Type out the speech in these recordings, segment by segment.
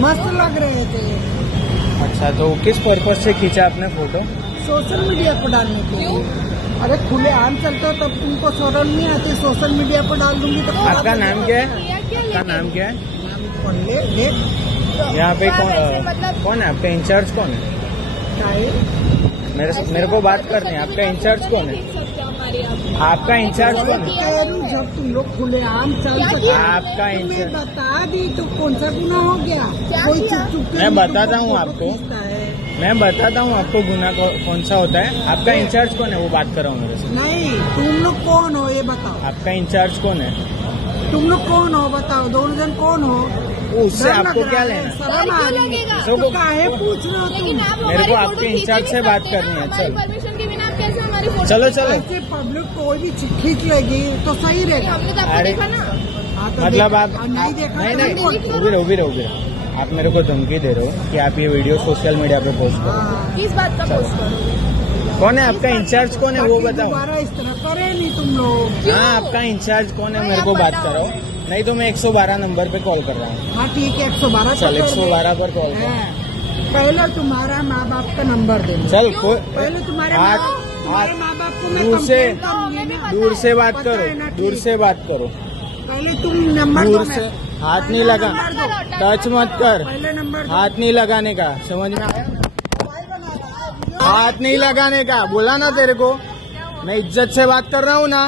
मस्त लग रहे थे। अच्छा, तो किस पर्पज से खींचा आपने फोटो? सोशल मीडिया पर डालने के लिए। अरे खुले आम चलते हो तब तुमको शर्म नहीं आती, सोशल मीडिया पर डाल दूंगी तो आपका नाम क्या है? आपका नाम क्या है? पढ़ ले देख। यहाँ पे कौन है आपका इंचार्ज? कौन है? क्या है? मेरे को बात करनी है। आपका इंचार्ज कौन है? आपका इंचार्ज कौन है? जब तुम लोग खुले आम चल सकते, आपका तुम्हें इंचार्ज बता दी तो कौन सा गुना हो गया? कोई चुप चुप के मैं लिए बताता तुमको हूँ फोटो आपको। खींचता है। मैं बताता हूँ आपको गुना कौन सा होता है। आपका इंचार्ज कौन है वो बात कर रहा हूँ मेरे से। नहीं, तुम लोग कौन हो ये बताओ। आपका इंचार्ज कौन है? तुम लोग कौन हो बताओ, दोनों जन कौन हो? उससे डर आपको लग क्या रहा है, लेना? शर्म आ रही है। इसको तो काहे पूछ रहे हो तुम? मेरे को आपके इंचार्ज से बात करनी है। चल परमिशन के बिना आप कैसे हमारी फोटो? चलो चलो। ऐसे पब्लिक कोई भी खींच लेगी तो सही रहेगा। हमने तो आपको अरे, देखा ना। हाँ, तो मतलब देखा। आप नहीं देखा नहीं तो नहीं बोल। उभी रहो। आप मेरे को धमकी दे रहे हो कि आप ये वीडियो सोशल मीडिया पे पोस्ट करो। हाँ। किस बात का पोस्ट करोगे? कौन है आपका इंचार्ज? कौन है वो ताकि बताओ। दोबारा इस तरह करे नहीं तुम लोग। हाँ, आपका इंचार्ज कौन है मेरे को बात करो, नहीं तो मैं 112 नंबर पे कॉल कर रहा हूँ। हाँ ठीक है, 112 चल 112 पर कॉल कर। है। पहले तुम्हारा माँ बाप का नंबर दे दो। चल पहले तुम्हारे माँ बाप को मैं दूर से कंप्लेंट करूंगी ना। दूर से बात पता करो, है ना, दूर ठीक। से बात करो। पहले तुम नंबर दूर दो। से मैं- हाथ नहीं पहले लगा, नंबर दो। टच मत कर। पहले नंबर दो। हाथ नहीं लगाने का, समझ में आया? मोबाइल बना रहा है, वीडियो। हाथ नहीं लगाने का बोला ना तेरे को। मैं इज्जत से बात कर रहा हूँ ना।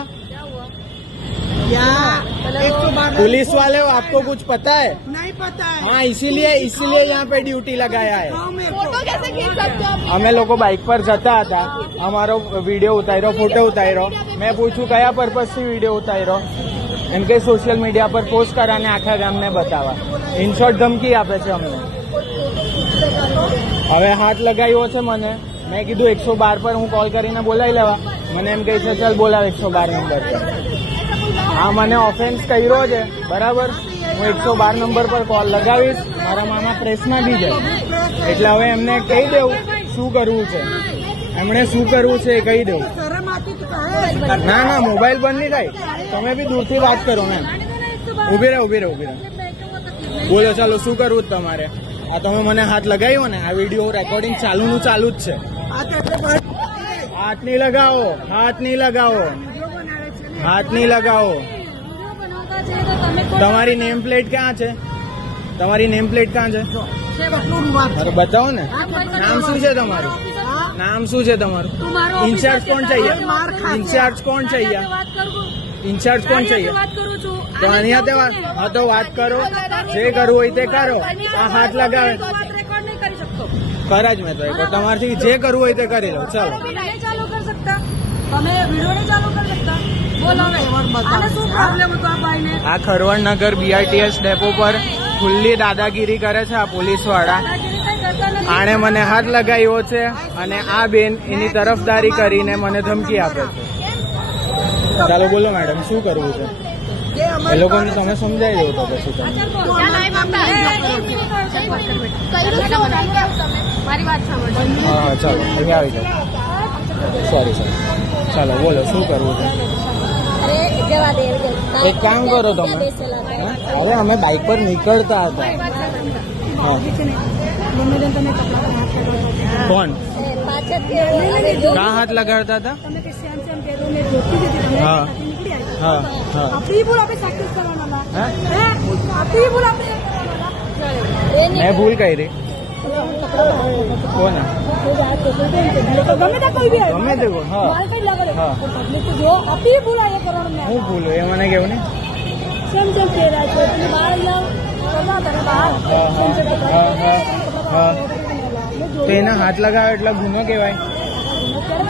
क्या 112 पुलिस वाले हो, आपको कुछ पता है? नहीं पता है। हाँ, इसीलिए यहाँ पे ड्यूटी लगाया है। दिखाओ मेरे को। फोटो कैसे खींच सकते हो आप? અમે લોકો બાઇક પર જતા હતા, અમારો વિડીયો ઉતાર્યો, ફોટો ઉતાર્યો। મેં પૂછ્યું કયા પર્પઝ થી વિડીયો ઉતાર્યો? એમ કે સોશિયલ મીડિયા પર પોસ્ટ કરાને આખા ગામને બતાવવા। ઇન શોર્ટ ધમકી આપે છે અમને। હવે હાથ લગાવ્યો છે મને, મેં કીધું 112 પર હું કોલ કરીને બોલાવી લેવા। મને એમ કહે છે ચાલ બોલાવ 112 નંબર પર। આ મને ઓફેન્સ કર્યો છે, બરાબર? હું 112 નંબર પર કોલ લગાવીશ, મારા મામા પ્રેસમાં બી જાય, એટલે હવે એમને કહી દેવું શું કરવું છે, એમણે શું કરવું છે એ કહી દેવું। शर्म आती तो कहा है। ના મોબાઈલ બંધ નહીં થાય, તમે બી દૂરથી વાત કરો મેમ। ઉભી રહો। બોલો ચાલો શું કરવું છે તમારે? આ તમે મને હાથ લગાવ્યો ને, આ વિડીયો રેકોર્ડિંગ ચાલુ જ છે। હાથ નહીં લગાવો, હાથ નહીં લગાવો, હાથ નહીં લગાવો। તમારી નેમ પ્લેટ ક્યાં છે? તમારી નેમ પ્લેટ ક્યાં છે? અરે બતાવો ને, નામ શું છે તમારું? નામ શું છે તમારું? ઇન્ચાર્જ કોણ છે? ઇન્ચાર્જ કોણ છે? ઇન્ચાર્જ કોણ છે? તો અહીંયા તે હા તો વાત કરો, જે કરવું હોય તે કરો। આ હાથ લગાવે ખરા જ મેં તો તમારથી જે કરવું હોય તે કરી લો। ચાલો ચાલુ કરી શકતા, તમે વિડીયો નહીં ચાલુ કરી શકતા? બોલો હવે, આને શું પ્રોબ્લેમ હતો આ ભાઈને? આ ખરવડનગર BRTS ડેપો પર ખુલ્લી દાદાગીરી કરે છે આ પોલીસ વાળા। આણે મને હાથ લગાવ્યો છે અને આ બેન એની તરફદારી કરીને મને ધમકી આપે છે। ચાલો બોલો મેડમ, શું કરવું છે? એ લોકોને તમે સમજાવી દો તો પછી તમે। મારી વાત સાંભળો। હા ચાલો અહીંયા આવી જાઓ। સોરી ચાલો બોલો શું કરવું છે? એક કામ કરો તમે, હવે અમે બાઇક પર નીકળતા હતા। હા કોણ? ક્યાં હાથ લગાડતા હતા? હા હા હા મેં ભૂલ કરી। કોને? ગમે તે કોણ? હા હા હું ભૂલું એ મને કેવું નહીં। હા તો એના હાથ લગાવે એટલે ગુનો કહેવાય?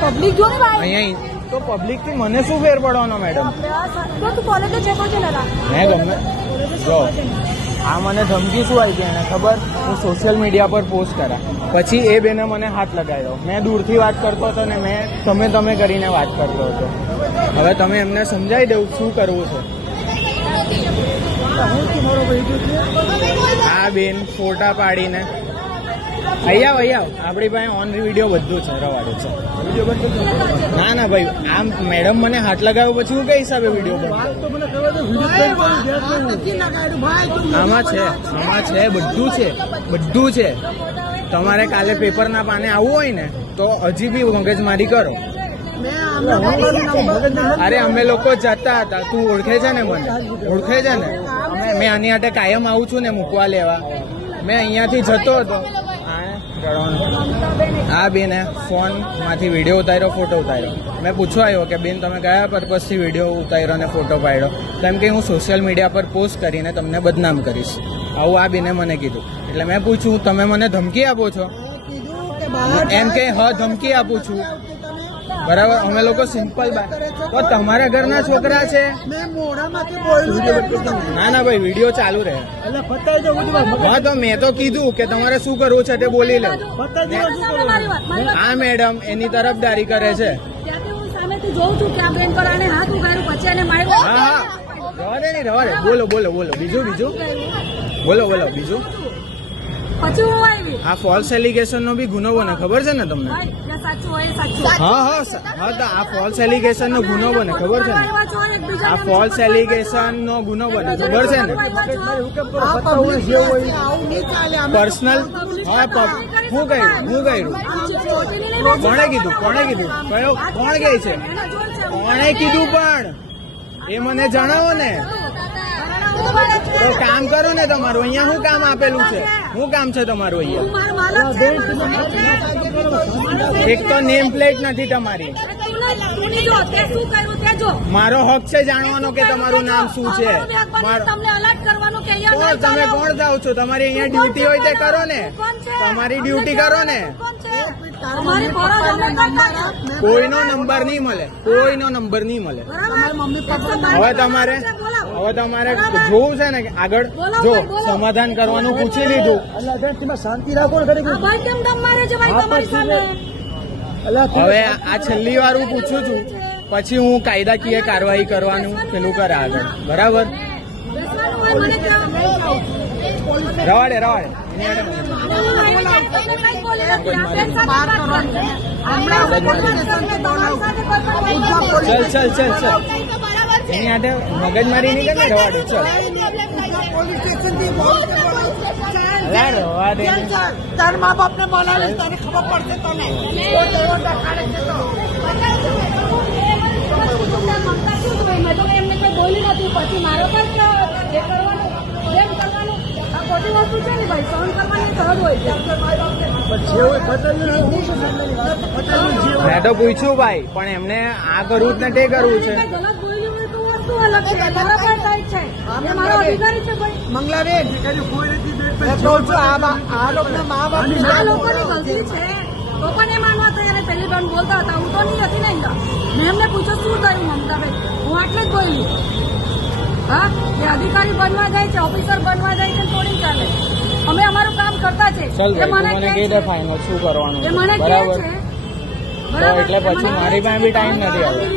પબ્લિક જો ને ભાઈ, અહીંયા તો પબ્લિક થી મને શું ફેર પડવાનો મેડમ? તું કોલેજ ચેકો છે ને? મેં ગમે જો આ મને ધમકી શું આવી એને ખબર? હું સોશિયલ મીડિયા પર પોસ્ટ કરા, પછી એ બેને મને હાથ લગાવ્યો। મેં દૂરથી વાત કરતો હતો ને મેં તમે કરીને વાત કરતો હતો। હવે તમે એમને સમજાવી દેવું શું કરવું છે। આ બેન ફોટા પાડીને અહીંયા આપણી પાસે ઓન વિડીયો બધું છે રવાડે છે. ના ભાઈ આમ મેડમ મને હાથ લગાવ્યો પછી હું કઈ હિસાબે વિડીયો બંધ કરું? આમાં છે બધું છે. તમારે કાલે પેપરના પાને આવવું હોય ને તો હજી બી મગજમારી કરો. અરે અમે લોકો જતા હતા, તું ઓળખે છે ને મને? ઓળખે છે ને? મેં આની માટે કાયમ આવું છું ને મૂકવા લેવા. મેં અહીંયાથી જતો હતો. આ બેને ફોન માંથી વિડીયો ઉતાર્યો, ફોટો ઉતાર્યો. મેં પૂછવા આવ્યો કે બેન તમે કયા પર્પઝથી વિડીયો ઉતાર્યો અને ફોટો પાડ્યો? તેમ કે હું સોશિયલ મીડિયા પર પોસ્ટ કરીને તમને બદનામ કરીશ. આવું આ બેને મને કીધું. એટલે મેં પૂછ્યું તમે મને ધમકી આપો છો? એમ કે હા ધમકી આપું છું. બરાબર, અમે લોકો સિમ્પલ તો તમારા ઘરના છોકરા છે. ના ભાઈ વિડીયો ચાલુ રહે. હા તો મેં તો કીધું કે તમારે શું કરવું છે તે બોલી લે. હા મેડમ એની તરફદારી કરે છે. હા રવા દે. બોલો બીજું બોલો બીજું. પછી હું આવી આ ફોલ્સ એલિગેશન નો બી ગુનો બને, ખબર છે ને તમને? હા તો આ ફોલ્સ એલિગેશન નો ગુનો બને, ખબર છે ને? આ ફોલ્સ એલિગેશન નો ગુનો બને, ખબર છે ને? પર્સનલ હું કર્યું? કોણે કીધું? કોણ કહે છે? કોણે કીધું? પણ એ મને જણાવો ને. તો કામ કરો ને તમારું. અહીંયા શું કામ આપેલું છે? શું કામ છે તમારું અહીંયા? એક તો નેમ પ્લેટ નથી તમારી. મારો હક છે જાણવાનો કે તમારું નામ શું છે. તમે કોણ જાઓ છો? તમારી અહીંયા ડ્યુટી હોય તે કરો ને. તમારી ડ્યુટી કરો ને. કોઈનો નંબર નહીં મળે. હવે તમારે જોવું છે ને આગળ. જો સમાધાન કરવાનું પૂછી લીધું. શાંતિ રાખો. હવે આ છેલ્લી વાર હું પૂછું છું, પછી હું કાયદાકીય કાર્યવાહી કરવાનું પેલું કરે આગળ. બરાબર, રવાડે. ચલ એની હાથે મગજમારી નહીં કરે. રવાડે ચલ. તાર મા બાપ ને બોલાવીશ, તને ખબર પડશે તને. એમને કઈ બોલી નથી. પછી મારો પણ એ કરવાનું જેમ કરવાનું આ ખોટી વસ્તુ છે ને ભાઈ. સહન કરવાની સહજ હોય છે. મેં તો પૂછ્યું ભાઈ, પણ એમને આ કરવું જ ને તે કરવું છે. મંગલાબેન આ લોકોની ગલતી છે. તો પણ એ માનવા તૈયાર. પહેલી વાર બોલતા હતા, હું તો નહીં હતી ને. મેં એમને પૂછ્યું શું થયું મમતાબેન? હું આટલે જ બોલી. હા, એ અધિકારી બનવા જાય છે, ઓફિસર બનવા જાય છે, થોડી ચાલે. અમે અમારું કામ કરતા છે. મને કહી દે ફાઇનલ શું કરવાનું. એ મને કહે છે. એટલે પછી મારી પાસે બી ટાઈમ નથી આવ્યો.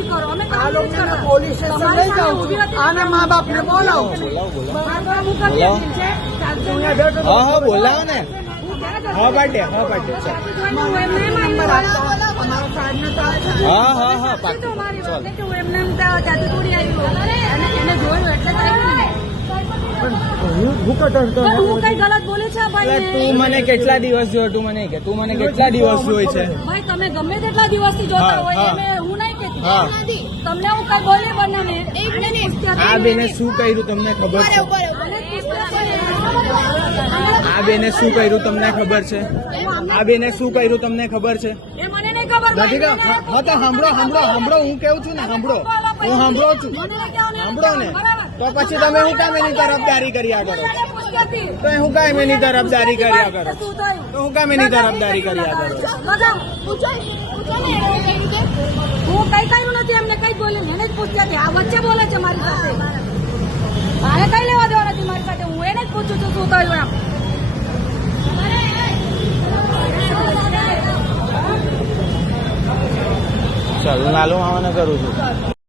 આ લોકોને પોલીસ સ્ટેશન લઈ જાઉં છું. આના મા બાપ ને બોલાવું છું. હા બોલાવો ને. હા પાડે હું એમને ત્યાંથી થોડી આવી એને જોયું એટલે હું કઈ ગલત બોલી છે ભાઈ? તું મને કેટલા દિવસ જોયો? તું મને કેટલા દિવસ જોઈ છે? ભાઈ તમે ગમે તેટલા દિવસથી જોતા હોય હું નહીં કેતી. તમને હું કઈ બોલી બનાવે. આ બેને શું કર્યું તમને ખબર છે? આ બેને શું કર્યું તમને ખબર છે? એ મને નહીં ખબર. હા તો સાંભળો. હું કેવું છું ને, સાંભળો છું. સાંભળો ને. તો પછી તમે હું કામ એની તરફદારી કર્યા કરો? તો હું કામ એની તરફદારી કર્યા કરો? હું કઈ કર્યું નથી. એમને કઈ બોલી એને જ પૂછતી હતી. આ વચ્ચે બોલે છે મારી સાથે. મારે કઈ લેવા દેવા નથી મારી સાથે. હું એને જ પૂછું છું શું થયું એમ. ચાલો નાલું મામાને કરું છું.